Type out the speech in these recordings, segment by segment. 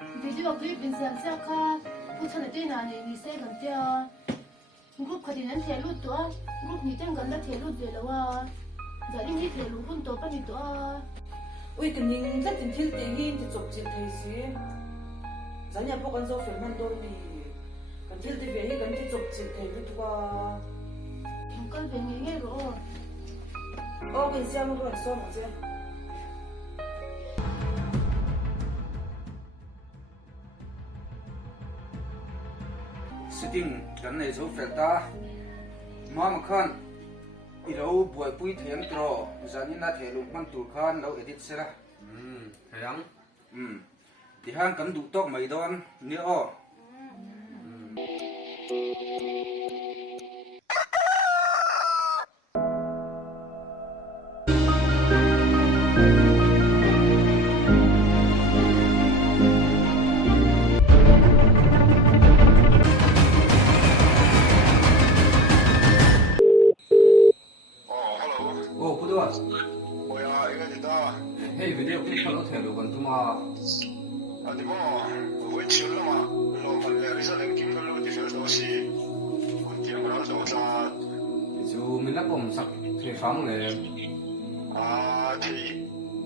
video clip in siam sia kha pu thana te na ne ni se gan tia group khadi nan the lu to group ni teng gan la the lu de lawa zari ni the lu hun to pa ni to ui tình hình rất tình thiên tình hình thì chụp chuyện thấy gì giá nhà bốc ăn dâu phải mang đôi đi còn thiên thì về gần thì chụp chuyện thấy được qua con về nghe rồi ô cái xem nó xong rồi chứ sitting kan nei zo felta mama khan ilo buai pui thiam tro zanina thelu man tur khan lo edit sera hayang ti han kan du tok mai don ni o oh pudo Ôi à, cái gì ta? hey video clip kan lo thelo kan tuma À thì mà, với chiều lắm mà, lo phần lẻ ra lên kim lo thì phải đâu xí, còn tiền mà đâu ra. chu min na kom sak the phang le À thì,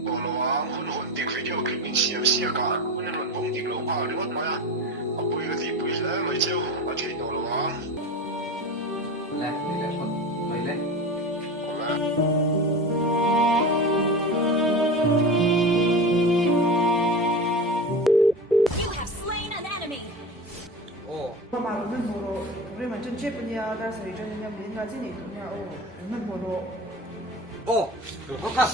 còn lo à, hôn thì video clip mình xem xem cả, hôn nên mình bông thì lo à, đi mất mà, à bây giờ thì bây giờ mới chiều, à thì đó lo à. le le le mai le You have slain an enemy. oh mà mình mua rồi rồi mà chân chết bây giờ ta sẽ cho nên em đến là chứ nhỉ tụi nhà ô mình mua rồi oh được không ha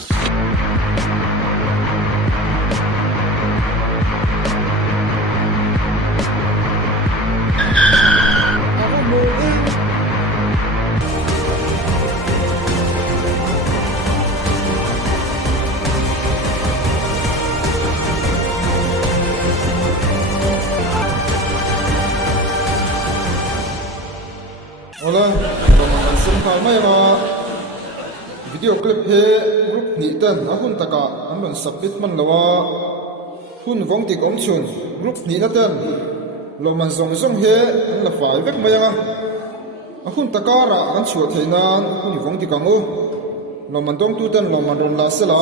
Ola, roman sim khai mai ma video clip he group ni ten ahun taka anlon submit man lawa hun vong tik om chun group ni na ten loman zong zong he an la fai vek mayanga ahun taka ra kan chua theinan hun vong tik angu loman dong tu ten loman ron la sela